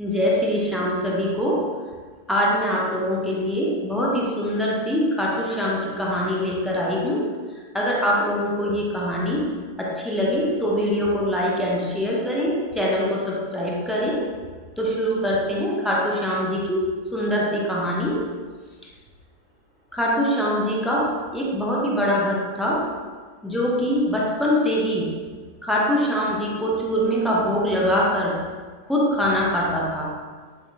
जय श्री श्याम सभी को। आज मैं आप लोगों के लिए बहुत ही सुंदर सी खाटू श्याम की कहानी लेकर आई हूँ। अगर आप लोगों को ये कहानी अच्छी लगे तो वीडियो को लाइक एंड शेयर करें, चैनल को सब्सक्राइब करें। तो शुरू करते हैं खाटू श्याम जी की सुंदर सी कहानी। खाटू श्याम जी का एक बहुत ही बड़ा भक्त था जो कि बचपन से ही खाटू श्याम जी को चूरमे का भोग लगाकर खुद खाना खाता था।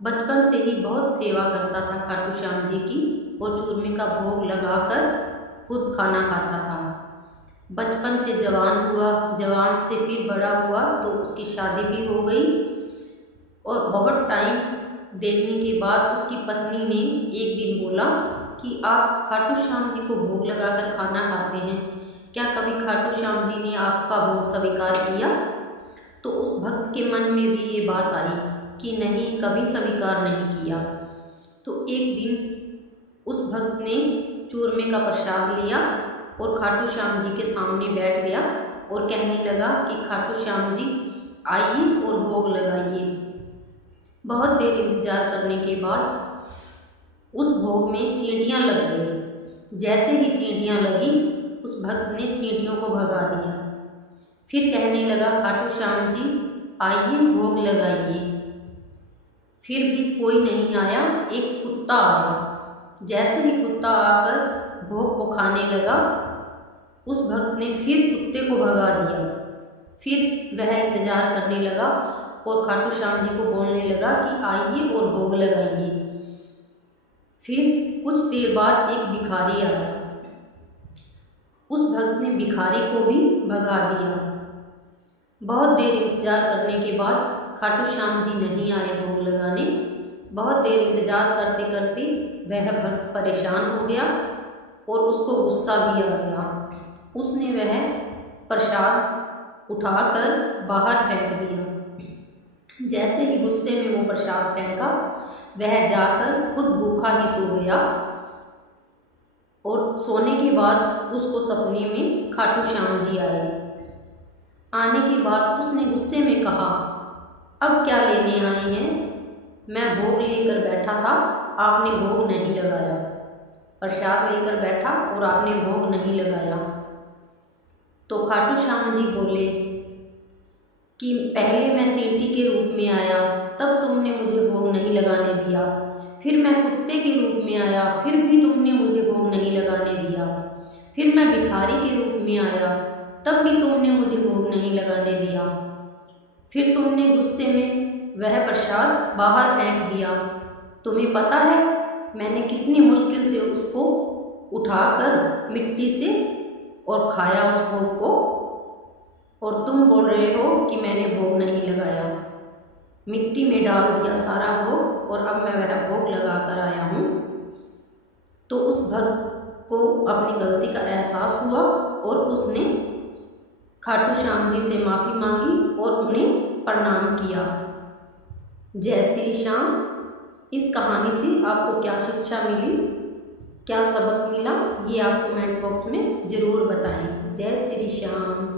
बचपन से ही बहुत सेवा करता था खाटू श्याम जी की और चूरमे का भोग लगाकर खुद खाना खाता था। बचपन से जवान हुआ, जवान से फिर बड़ा हुआ तो उसकी शादी भी हो गई और बहुत टाइम देखने के बाद उसकी पत्नी ने एक दिन बोला कि आप खाटू श्याम जी को भोग लगाकर खाना खाते हैं, क्या कभी खाटू श्याम जी ने आपका भोग स्वीकार किया? तो उस भक्त के मन में भी ये बात आई कि नहीं, कभी स्वीकार नहीं किया। तो एक दिन उस भक्त ने चूरमे का प्रसाद लिया और खाटू श्याम जी के सामने बैठ गया और कहने लगा कि खाटू श्याम जी आइए और भोग लगाइए। बहुत देर इंतजार करने के बाद उस भोग में चींटियाँ लग गई। जैसे ही चींटियाँ लगी उस भक्त ने चींटियों को भगा दिया। फिर कहने लगा खाटू श्याम जी आइए भोग लगाइए। फिर भी कोई नहीं आया। एक कुत्ता आया। जैसे ही कुत्ता आकर भोग को खाने लगा उस भक्त ने फिर कुत्ते को भगा दिया। फिर वह इंतज़ार करने लगा और खाटू श्याम जी को बोलने लगा कि आइए और भोग लगाइए। फिर कुछ देर बाद एक भिखारी आया। उस भक्त ने भिखारी को भी भगा दिया। बहुत देर इंतज़ार करने के बाद खाटू श्याम जी नहीं आए भोग लगाने। बहुत देर इंतज़ार करते करते वह भक्त परेशान हो गया और उसको गुस्सा भी आ गया। उसने वह प्रसाद उठाकर बाहर फेंक दिया। जैसे ही गुस्से में वो प्रसाद फेंका वह जाकर खुद भूखा ही सो गया और सोने के बाद उसको सपने में खाटू श्याम जी आए। आने के बाद उसने गुस्से में कहा, अब क्या लेने आए हैं? मैं भोग लेकर बैठा था, आपने भोग नहीं लगाया। प्रसाद लेकर बैठा और आपने भोग नहीं लगाया। तो खाटू श्याम जी बोले कि पहले मैं चींटी के रूप में आया तब तुमने मुझे भोग नहीं लगाने दिया। फिर मैं कुत्ते के रूप में आया, फिर भी तुमने मुझे भोग नहीं लगाने दिया। फिर मैं भिखारी के रूप में आया तब भी तुमने मुझे भोग नहीं लगाने दिया। फिर तुमने गुस्से में वह प्रसाद बाहर फेंक दिया। तुम्हें पता है मैंने कितनी मुश्किल से उसको उठाकर मिट्टी से और खाया उस भोग को, और तुम बोल रहे हो कि मैंने भोग नहीं लगाया। मिट्टी में डाल दिया सारा भोग और अब मैं वह भोग लगा कर आया हूँ। तो उस भक्त को अपनी गलती का एहसास हुआ और उसने खाटू श्याम जी से माफ़ी मांगी और उन्हें प्रणाम किया। जय श्री श्याम। इस कहानी से आपको क्या शिक्षा मिली, क्या सबक मिला, ये आप कमेंट बॉक्स में ज़रूर बताएं। जय श्री श्याम।